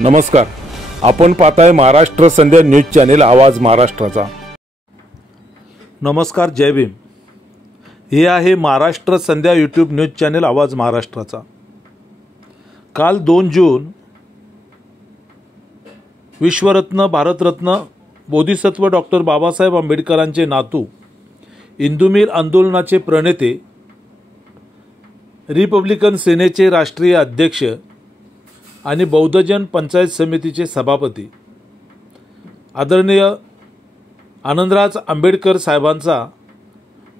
नमस्कार, आपण पाहताय महाराष्ट्र संध्या न्यूज चॅनेल आवाज महाराष्ट्राचा। नमस्कार, जय भीम। हे आहे महाराष्ट्र संध्या यूट्यूब न्यूज चॅनेल आवाज महाराष्ट्राचा। काल 2 जून विश्वरत्न भारतरत्न बोधिसत्व डॉक्टर बाबासाहेब आंबेडकरांचे नातू, इंदुमिल आंदोलनाचे प्रणेते, रिपब्लिकन सेनेचे राष्ट्रीय अध्यक्ष आणि बौद्धजन पंचायत समितीचे सभापती आदरणीय आनंदराज आंबेडकर साहेबांचा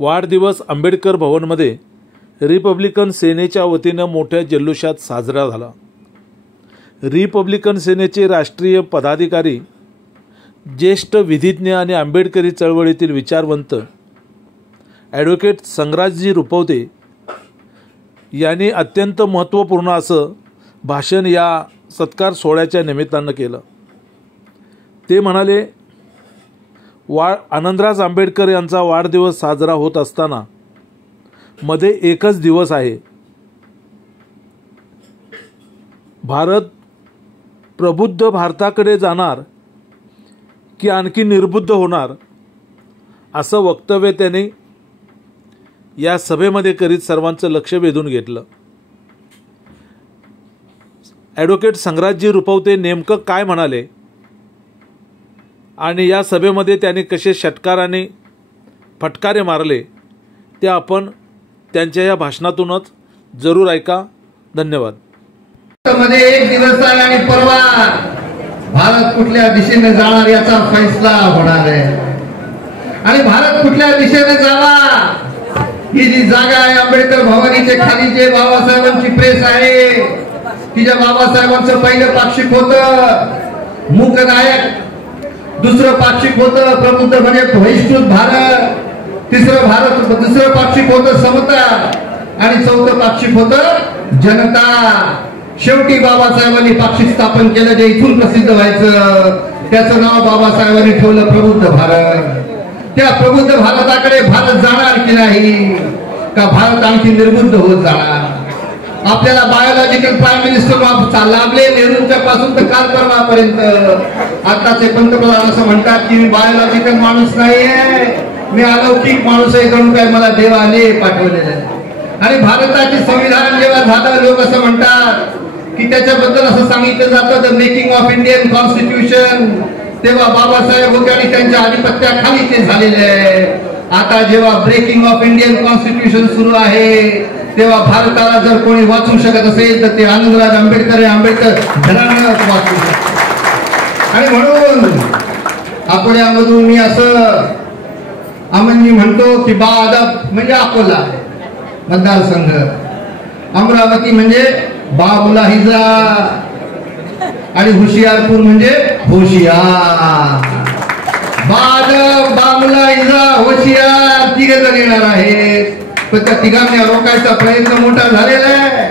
वाढदिवस आंबेडकर भवनमध्ये रिपब्लिकन सेनेच्या वतीने मोठ्या जल्लोषात साजरा झाला। रिपब्लिकन सेनेचे राष्ट्रीय पदाधिकारी, ज्येष्ठ विधिज्ञ आणि आंबेडकरी चळवळीतील विचारवंत ॲडव्होकेट संग्राजी रुपवते यांनी अत्यंत महत्त्वपूर्ण असं भाषण या सत्कार सोहळ्याच्या निमित्तानं केलं। ते म्हणाले, आनंदराज आंबेडकर यांचा वाढदिवस साजरा होत असताना मध्ये एकच दिवस आहे। भारत प्रबुद्ध भारताकडे जाणार की आणखी निर्बुद्ध होणार, असं वक्तव्य त्यांनी या सभेमध्ये करीत सर्वांचं लक्ष वेधून घेतलं। ॲडव्होकेट संग्राजी रुपवते नेमकं काय म्हणाले आणि या सभेमध्ये त्यांनी कसे षटकार आणि फटकारे मारले ते आपण त्यांच्या या भाषणातूनच जरूर ऐका। धन्यवाद। मध्ये एक दिवस आहे आणि परवा भारत कुठल्या दिशेने जाणार याचा फैसला होणार आहे। आणि भारत कुठल्या दिशेने जावा ही जी जागा आहे, आंबेडकर भवनीचे खाली जे बाबासाहेबांची प्रेस आहे, की ज्या बाबासाहेबांचं पहिलं पाक्षिक होतं मूकनायक, दुसरं पाक्षिक होतं प्रबुद्ध म्हणजे बहिष्कृत भारत, दुसरं पाक्षिक होतं समता आणि चौथं पाक्षिक होतं जनता। शेवटी बाबासाहेबांनी पाक्षिक स्थापन केलं जे इथून प्रसिद्ध व्हायचं, त्याचं नाव बाबासाहेबांनी ठेवलं प्रबुद्ध भारत। त्या प्रबुद्ध भारताकडे भारत जाणार की नाही, का भारत आणखी निर्बुद्ध होत जाणार? आपल्याला बायोलॉजिकल प्राईम मिनिस्टर लाभले नेहरूंच्या पासून तर काल परवापर्यंत। आताचे पंतप्रधान असं म्हणतात की मी बायोलॉजिकल माणूस नाहीये, मी अलौकिक माणूस आहे, जणू काय मला देवाने पाठवलेलं आहे। आणि भारताचे संविधान जेव्हा झालं, लोक असं म्हणतात की त्याच्याबद्दल असं सांगितलं जातं the making of Indian constitution, तेव्हा बाबासाहेब होते आणि त्यांच्या आधिपत्याखाली ते झालेले आहे। आता जेव्हा ब्रेकिंग ऑफ इंडियन कॉन्स्टिट्यूशन सुरू आहे, तेव्हा भारताला जर कोणी वाचू शकत असेल तर ते आनंदराज आंबेडकर आंबेडकर घराण्याच वाचू शकतात। आणि म्हणून अकोल्यामधून मी असं आमंजी म्हणतो की बाअदब म्हणजे अकोला मतदारसंघ, अमरावती म्हणजे बामुलाहिजा आणि हुशियारपूर म्हणजे होशियार। बाअदब, बामुलाहिजा, होशियार तिघे जण येणार आहेत, पण त्या तिघांना रोखायचा प्रयत्न मोठा झालेला आहे।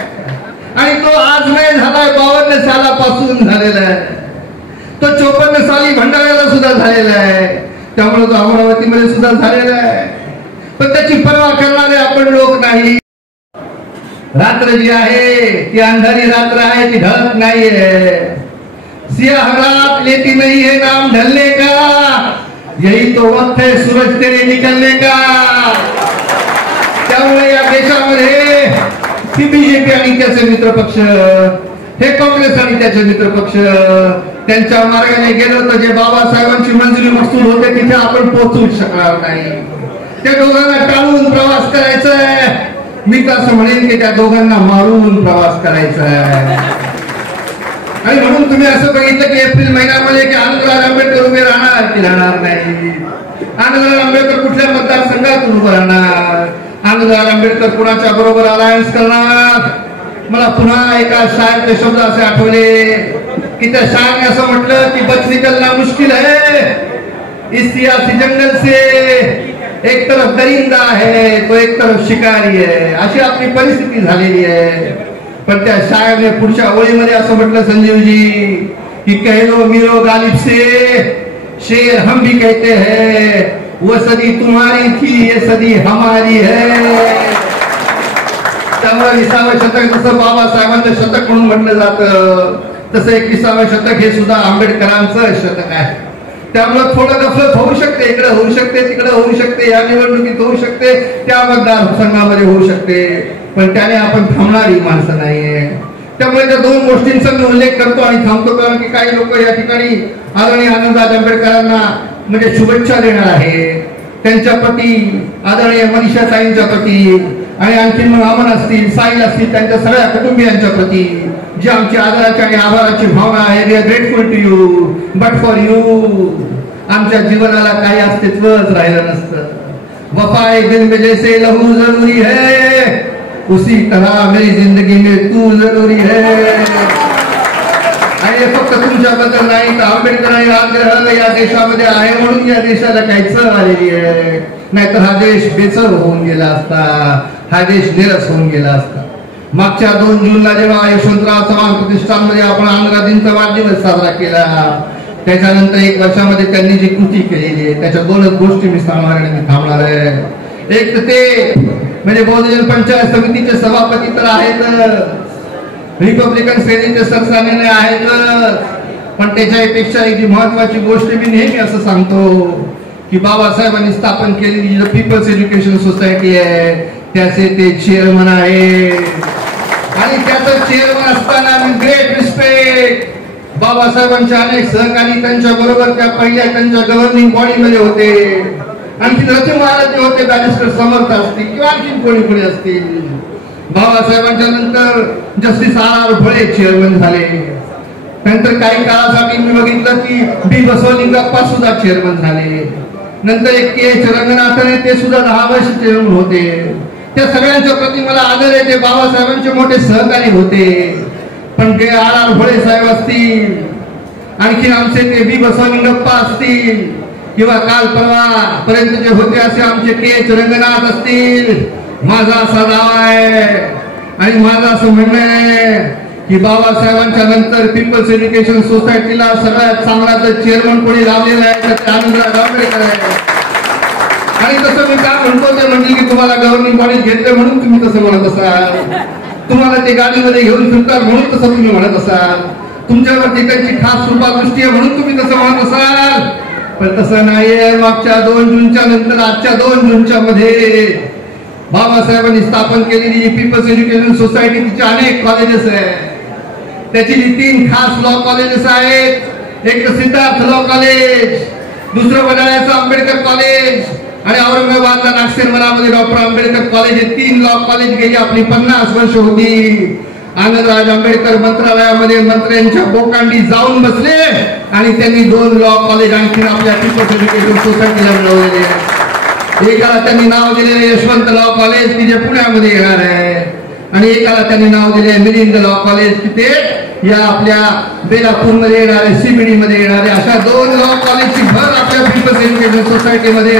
आणि तो आज नाही झालाय, 52 सालापासून झालेला आहे। तो 54 साली भंडाऱ्याला सुद्धा झालेला आहे, त्यामुळे तो अमरावतीमध्ये सुद्धा झालेला आहे। पण त्याची पर्वा करणारे आपण लोक नाही। रात्र जी आहे ती अंधारी रात्र आहे, ती ढळत नाहीये। सियाह रात लेती नहीं है नाम ढलने का, यही तो वक्त है सूरज तेरे निकलने का। त्यामुळे या देशामध्ये बीजेपी आणि त्याचे मित्रपक्ष, हे काँग्रेस आणि त्याचे मित्रपक्ष, त्यांच्या मार्गाने गेलं तर जे बाबासाहेबांची मंजुरी मकसूद होते तिथे आपण पोहोचू शकणार नाही। त्या दोघांना टाळून प्रवास करायचा आहे, मी तर असं म्हणेन की त्या दोघांना मारून प्रवास करायचा आहे। आणि म्हणून तुम्ही असं बघितलं की एप्रिल महिन्यामध्ये की आनंदराज आंबेडकर उभे राहणार की राहणार नाही? आनंदराज आंबेडकर कुठल्या मतदारसंघातून उभं राहणार? आनंदराज आंबेडकर कुणाच्या बरोबर अलायन्स करणार? मला पुन्हा एका शायरचे शब्द असे आठवले की त्या शायरने असं म्हटलं की बच निकलना मुश्किल है इस सियासी जंगल से, एक तरफ दरिंदा है तो एक तरफ शिकारी है, अशी आपली परिस्थिती झालेली आहे। पण त्या शायरने पुढच्या ओळीमध्ये असं म्हटलं, संजीवजी की कह दो मीरो गालिब से शेर हम भी कहते हैं, वो सदी तुम्हारी थी ये सदी हमारी है। त्यामुळे 20वें शतक जसं बाबासाहेबांचं शतक म्हणून म्हटलं जातं, तसं 21सावं शतक हे सुद्धा आंबेडकरांचं शतक आहे. त्यामुळे थोडं गफलत होऊ शकते, इकडे होऊ शकते, तिकडे होऊ शकते, या निवडणुकीत होऊ शकते, त्या मतदारसंघामध्ये होऊ शकते, पण त्याने आपण थांबणारी माणसं नाहीये. त्यामुळे त्या दोन गोष्टींचा मी उल्लेख करतो आणि थांबतो, कारण की काही लोक या ठिकाणी आदरणीय आनंदराज आंबेडकरांना म्हणजे शुभेच्छा देणार आहे. त्यांच्या पती आदरणीय मनीषा ताईंच्या पती आणि आणखी मग अमन असतील, साहिल असतील, त्यांच्या सगळ्या कुटुंबियांच्या प्रती जी आमची आदराची आणि आभाराची भावना आहे. We are grateful to you, but for you आमच्या जीवनाला काही अस्तित्वच राहिलं नसतं. वफाए दिल में जैसे लहू जरूरी है, उसी तरह मेरी जिंदगी में तू जरूरी है. आणि फक्त तुमच्याबद्दल नाही तर आंबेडकरांनी आग्रह या देशामध्ये आहे म्हणून या देशाला काही चव आलेली आहे. नाहीतर हा देश बेचव होऊन गेला असता, हा देश निरस होऊन गेला असता. मागच्या 2 जूनला जेव्हा यशवंतराव चव्हाण प्रतिष्ठानमध्ये आपण आंध्रादींचा वाढदिवस साजरा केला, त्याच्यानंतर 1 वर्षामध्ये त्यांनी जी कृती केलेली आहे त्याच्या 2च गोष्टी मी सांगणार आणि मी थांबणार आहे. एक तर ते म्हणजे बहुजन पंचायत समितीचे सभापती तर आहेत, रिपब्लिकन श्रेणीचे सरसाने आहेत, पण त्याच्यापेक्षा एक महत्वाची गोष्ट मी नेहमी असं सांगतो की बाबासाहेबांनी स्थापन केलेली जी पीपल्स एज्युकेशन सोसायटी आहे त्याचे ते चेअरमन आहे. आणि त्याचं चेअरमन असताना मी ग्रेट रिस्पेक्ट बाबासाहेबांचे अनेक सहकारी त्यांच्या बरोबर त्या पहिल्या त्यांच्या गव्हर्निंग बॉडीमध्ये होते. आणखी रथी महाराज होते, बॅरिस्टर समर्थ असतील किंवा आणखी कोणी असतील. बाबासाहेबांच्या नंतर जस्टिस R.R. भोळे चेअरमन झाले. नंतर काही काळासाठी मी बघितलं की बी बसवलिंगप्पा सुद्धा चेअरमन झाले. नंतर एक K.H. रंगनाथन ते सुद्धा 10 वर्ष चेअरमन होते. त्या सगळ्यांच्या प्रति मला आदर आहे, ते बाबासाहेबांचे मोठे सहकारी होते. पण ते R.R. भोळे साहेब असतील, आणखी आमचे ते बी बसवलिंगप्पा असतील, किंवा काल परवा पर्यंत जे होते असे आमचे K.H. रंगनाथ असतील, माझा असा दावा आहे आणि माझं असं म्हणणं आहे की बाबासाहेबांच्या नंतर पीपल्स एज्युकेशन सोसायटीला सगळ्यात चांगला जर चेअरमन कोणी लावलेला आहे तर ते आनंदराज आंबेडकर आहे. आणि तसं मी काय म्हणतो ते म्हणजे की तुम्हाला गव्हर्निंग बॉडी घेतलं म्हणून तुम्ही तसं म्हणत असाल, तुम्हाला ते गाडीमध्ये घेऊन फिरतात म्हणून तसं तुम्ही म्हणत असाल, तुमच्यावरती त्यांची खास कृपादृष्टी आहे म्हणून तुम्ही तसं म्हणत असाल, पण तसं नाहीये. मागच्या 2 जूनच्या नंतर आजच्या 2 जूनच्या मध्ये बाबासाहेबांनी स्थापन केलेली जी पीपल्स एज्युकेशन सोसायटी तिचे अनेक कॉलेजेस आहेत. त्याची जी 3 खास लॉ कॉलेजेस आहेत, एक सिद्धार्थ लॉ कॉलेज, दुसरं वडाळ्याचं आंबेडकर कॉलेज आणि औरंगाबादला नागसेनवरामध्ये डॉक्टर आंबेडकर कॉलेज. हे 3 लॉ कॉलेज गेली आपली 50 वर्ष होती. आनंदराज आंबेडकर मंत्रालयामध्ये मंत्र्यांच्या बोकांडी जाऊन बसले आणि त्यांनी 2 लॉ कॉलेज आणखी आपल्या पीपल्स एज्युकेशन सोसायटीला मिळवलेले. एकाला त्यांनी नाव दिलेले यशवंत लॉ कॉलेज की जे पुण्यामध्ये येणार आहे, आणि एकाला त्यांनी नाव दिले मिलिंद लॉ कॉलेज की ते या आपल्या बेलापूरमध्ये येणारे, CBD मध्ये येणारे. अशा 2 लॉ कॉलेजची भर आपल्या पीपल्स एज्युकेशन सोसायटीमध्ये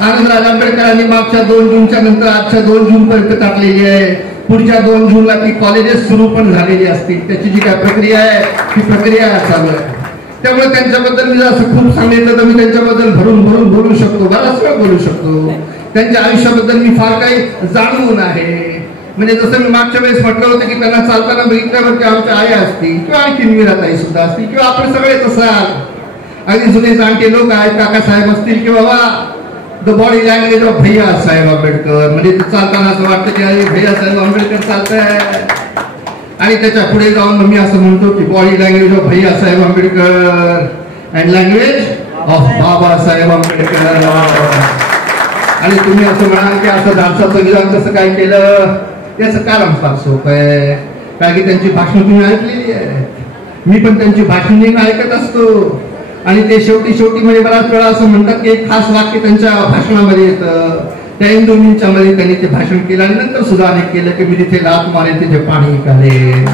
आनंदराज आंबेडकरांनी मागच्या 2 जूनच्या नंतर आजच्या 2 जून पर्यंत टाकलेली आहे. पुढच्या 2 जूनला ती कॉलेजेस सुरू पण झालेली असतील. त्याची जी काय प्रक्रिया आहे ती प्रक्रिया चालू आहे. त्यामुळे त्यांच्याबद्दल मी असं खूप सांगितलं तर मी त्यांच्याबद्दल भरून भरून बोलू शकतो, बराच वेळ बोलू शकतो. त्यांच्या आयुष्याबद्दल मी फार काही जाणून आहे. म्हणजे जसं मी मागच्या वेळेस म्हटलं होतं की त्यांना चालताना बघितल्यावरती आमच्या आई असतील किंवा आणखी मीराताई सुद्धा असतील किंवा आपण सगळेच असाल, अगदी जुने जाणते लोक आहेत, काकासाहेब असतील किंवा बाबा the body language of Bhaiya Saheb Ambedkar. म्हणजे ते चालताना असं वाटतं की अरे भैया साहेब आंबेडकर चालतंय. आणि त्याच्या पुढे जाऊन मी असं म्हणतो की body language of Bhaiya Saheb Ambedkar and language of Babasaheb Ambedkar. आणि तुम्ही असं म्हणाल की असं धाडसाचं विधान कसं काय केलं, याचं कारण फार सोपं आहे. कारण की त्यांची भाषणं तुम्ही ऐकलेली आहे, मी पण त्यांची भाषण ऐकत असतो. आणि ते शेवटी म्हणजे बऱ्याच वेळा असं म्हणतात की एक खास वाक्य त्यांच्या भाषणामध्ये येतं. त्या हिंदूंच्या मध्ये त्यांनी ते भाषण केलं आणि नंतर सुद्धा अनेक केलं की मी जिथे लात मारेन तिथे पाणी काढेन.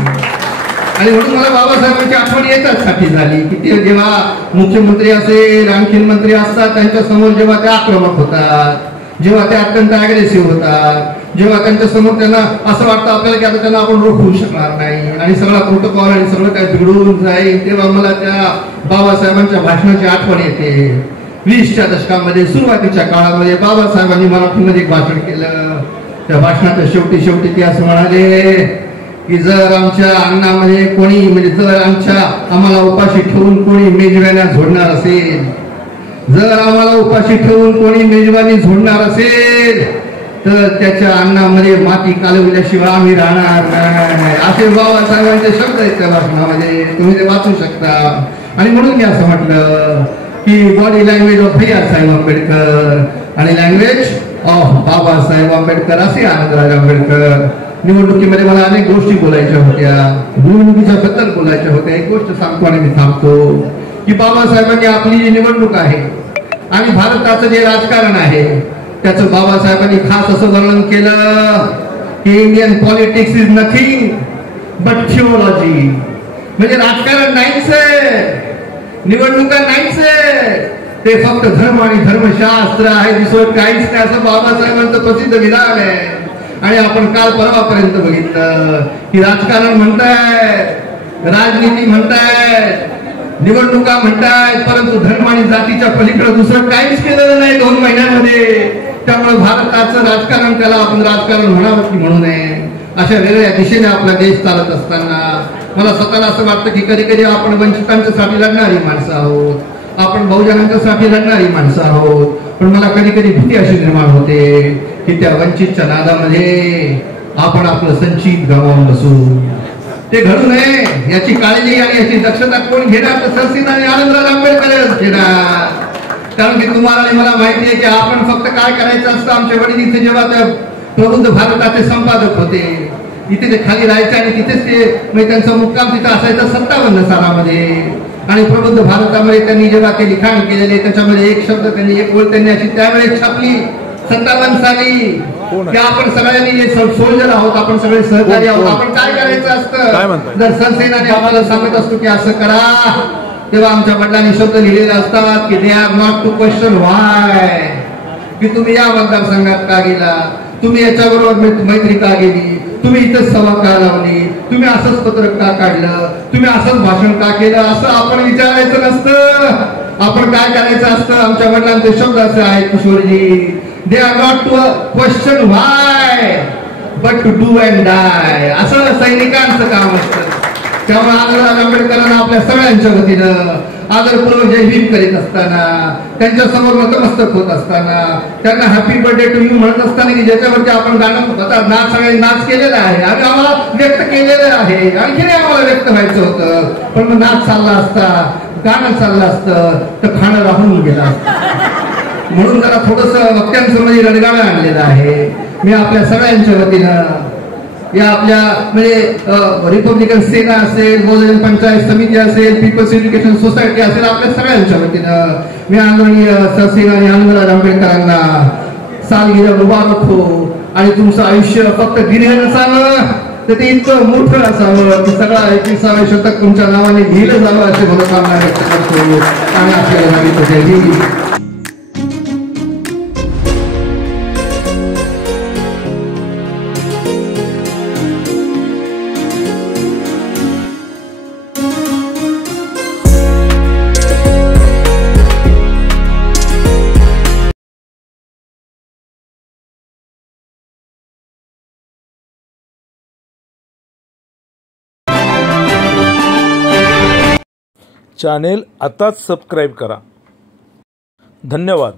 आणि म्हणून मला बाबासाहेबांची आठवण येताच साठी झाली की ते जेव्हा मुख्यमंत्री असेल, आणखीन मंत्री असतात, त्यांच्या समोर जेव्हा ते आक्रमक होतात, जेव्हा ते अत्यंत अग्रेसिव्ह होतात, जेव्हा त्यांच्या समोर त्यांना असं वाटतं आपल्याला की आता त्यांना आपण रोखू शकणार नाही आणि सगळा प्रोटोकॉल आणि सगळं काय बिघडून जाईल, तेव्हा मला त्या बाबासाहेबांच्या भाषणाची आठवण येते. 20च्या दशकामध्ये सुरुवातीच्या काळामध्ये बाबासाहेबांनी मराठीमध्ये एक भाषण केलं. त्या भाषणाच्या शेवटी ते असं म्हणाले की जर आमच्या अन्नामध्ये कोणी म्हणजे जर आम्हाला उपाशी ठेवून कोणी मेजवान्या झोडणार असेल, जर आम्हाला उपाशी ठेवून कोणी मेजवानी झोडणार असेल तर त्याच्या अन्नामध्ये माती कालवल्याशिवाय आम्ही राहणार नाही, असे बाबासाहेबांचे शब्द आहेत त्या भाषणामध्ये, तुम्ही ते वाचू शकता. आणि म्हणून मी असं म्हटलं की body language of Bhaiyasaheb Ambedkar आणि लँग्वेज ऑफ बाबासाहेब आंबेडकर असे आनंदराज आंबेडकर. निवडणुकीमध्ये मला अनेक गोष्टी बोलायच्या होत्या, निवडणुकीच्या बद्दल बोलायच्या होत्या. एक गोष्ट सांगतो आणि मी थांबतो की बाबासाहेबांनी आपली जी निवडणूक आहे आणि भारताचं जे राजकारण आहे त्याचं बाबासाहेबांनी खास असं वर्णन केलं की Indian politics is nothing but theology. म्हणजे राजकारण नाहीच आहे, निवडणुका नाहीच आहे, ते फक्त धर्म आणि धर्मशास्त्र आहे, दुसरं काहीच नाही, असं बाबासाहेबांचं प्रसिद्ध विधान आहे. आणि आपण काल परवापर्यंत बघितलं की राजकारण म्हणतायत, राजनीती म्हणतायत, निवडणुका म्हणतायत, परंतु धर्म आणि जातीच्या पलीकडे दुसरं काहीच केलेलं नाही 2 महिन्यांमध्ये. त्यामुळे भारताचं राजकारण त्याला आपण राजकारण म्हणावं की म्हणू नये. अशा वेगळ्या दिशेने आपला देश चालत असताना मला स्वतःला असं वाटतं की कधी कधी आपण वंचितांच्यासाठी लढणारी माणसं आहोत, आपण बहुजनांच्यासाठी लढणारी माणसं आहोत, पण मला कधी कधी भीती अशी निर्माण होते की त्या वंचितच्या नादामध्ये आपण आपलं संचित गमावून बसू. ते घडू नये याची काळजी आणि याची दक्षता कोण घेणार तर सरसेना आणि आनंदराज आंबेडकरच घेणार. कारण की तुम्हाला आणि मला माहिती आहे की आपण फक्त काय करायचं असतं. आमचे वडील इथे जेव्हा त्या प्रबुद्ध भारताचे संपादक होते, इथे ते खाली राहायचे आणि तिथेच ते म्हणजे त्यांचा मुक्काम तिथं असायचा 57 सालामध्ये. आणि प्रबुद्ध भारतामध्ये त्यांनी जेव्हा ते लिखाण केलेले त्याच्यामध्ये एक शब्द त्यांनी एक ओळ त्यांनी अशी त्यावेळेस छापली 57 साली की आपण सगळ्यांनी जे सोल्जर आहोत, आपण सगळे सहकारी आहोत, आपण काय करायचं असतं. जर सरसेनाने आम्हाला सांगत असतो की असं करा, तेव्हा आमच्या वडिलांनी शब्द लिहिलेले असतात की they are not to question why, की तुम्ही या मतदारसंघात का गेला, तुम्ही याच्याबरोबर मैत्री का गेली, तुम्ही इथंच सभा का लावली, तुम्ही असंच पत्रक का काढलं, तुम्ही असंच भाषण का केलं, असं आपण विचारायचं नसतं. आपण काय करायचं असतं. आमच्या वडिलांचे शब्द असे आहेत Kishorji, they are not to question why but to do and die. असं सैनिकांचं काम असतं. त्यामुळे आनंदराज आंबेडकरांना आपल्या सगळ्यांच्या वतीनं आदरपूर्वक जय भीम करीत असताना, त्यांच्या समोर नतमस्तक होत असताना, त्यांना हॅपी बर्थडे टू यू म्हणत असताना की ज्याच्यावरती आपण गाणं नाच सगळ्यांनी नाच केलेला आहे आणि आम्हाला व्यक्त केलेलं आहे, आणखीन आम्हाला व्यक्त व्हायचं होतं, पण मग नाच चालला असता, गाणं चाललं असतं तर खाणं राहून गेलं असतं. म्हणून जरा थोडस वक्त्यांचं मध्ये रणगाणं आणलेलं आहे. मी आपल्या सगळ्यांच्या वतीनं या आपल्या म्हणजे रिपब्लिकन सेना असेल, बहुजन पंचायत समिती असेल, पीपल्स एज्युकेशन सोसायटी असेल, आपल्या सगळ्यांच्या वतीनं मी आदरणीय सरसेना आणि आनंदराज आंबेडकरांना सालगिरह मुबारक हो आणि तुमचं आयुष्य फक्त दीर्घ नसावं तर ते इतकं मोठं असावं की सगळा 21सावे शतक तुमच्या नावाने लिहिलं जावं असे मनोकामना व्यक्त करतो आणि आपल्याला चॅनेल आताच सबस्क्राईब करा. धन्यवाद.